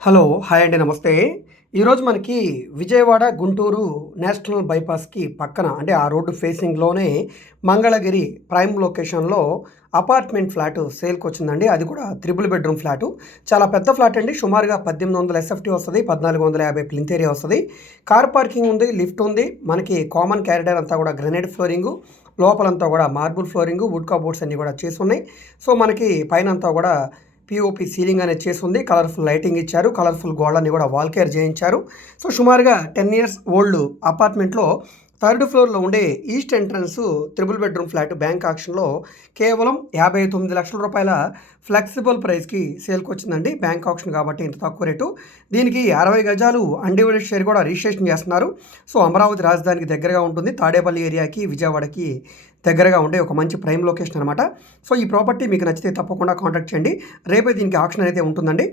Hello! Hi అండి. నమస్తే. ఈరోజు మనకి విజయవాడ, గుంటూరు నేషనల్ బైపాస్‌కి పక్కన అంటే ఆ రోడ్డు ఫేసింగ్‌లోనే మంగళగిరి ప్రైమ్ లొకేషన్‌లో అపార్ట్మెంట్ ఫ్లాటు సేల్‌కొచ్చిందండి. అది కూడా త్రిబుల్ బెడ్‌రూమ్ ఫ్లాటు. చాలా పెద్ద ఫ్లాట్ అండి. సుమారుగా 1800 ఎస్ఎఫ్‌టీ వస్తది. 1450 ప్లింత్ ఏరియా వస్తది. కార్ పార్కింగ్ ఉంది. లిఫ్ట్ ఉంది. మనకి కామన్ కారిడార్ అంతా కూడా గ్రానైట్ ఫ్లోరింగు. లోపలంతా కూడా మార్బుల్ ఫ్లోరింగు, వుడ్ కబోర్డ్స్ అన్నీ కూడా చేసున్నాయి. సో, మనకి పైనంతా కూడా పీఓపీ సీలింగ్ అనేది చేసుంది. కలర్‌ఫుల్ లైటింగ్ ఇచ్చారు. కలర్‌ఫుల్ గోడలన్నీ కూడా వాల్ కేర్ చేయించారు. సో, సుమారుగా 10 ఇయర్స్ ఓల్డ్ అపార్ట్మెంట్‌లో థర్డ్ ఫ్లోర్‌లో ఉండే east entrance triple bedroom flat bank ఆక్షన్‌లో కేవలం రూ. 59,00,000 ఫ్లెక్సిబుల్ ప్రైస్‌కి సేల్‌కొచ్చిందండి. బ్యాంక్ ఆక్షన్ కాబట్టి ఇంత తక్కువ రేటు. దీనికి 60 గజాలు అన్‌డివైడెడ్ షేర్ కూడా రిజిస్ట్రేషన్ చేస్తున్నారు. సో, అమరావతి రాజధానికి దగ్గరగా ఉంటుంది. తాడేపల్లి ఏరియాకి, విజయవాడకి దగ్గరగా ఉండే ఒక మంచి ప్రైమ్ లొకేషన్ అనమాట. సో, ఈ ప్రాపర్టీ మీకు నచ్చితే తప్పకుండా కాంటాక్ట్ చేయండి. రేపే దీనికి ఆక్షన్ అయితే ఉంటుందండి.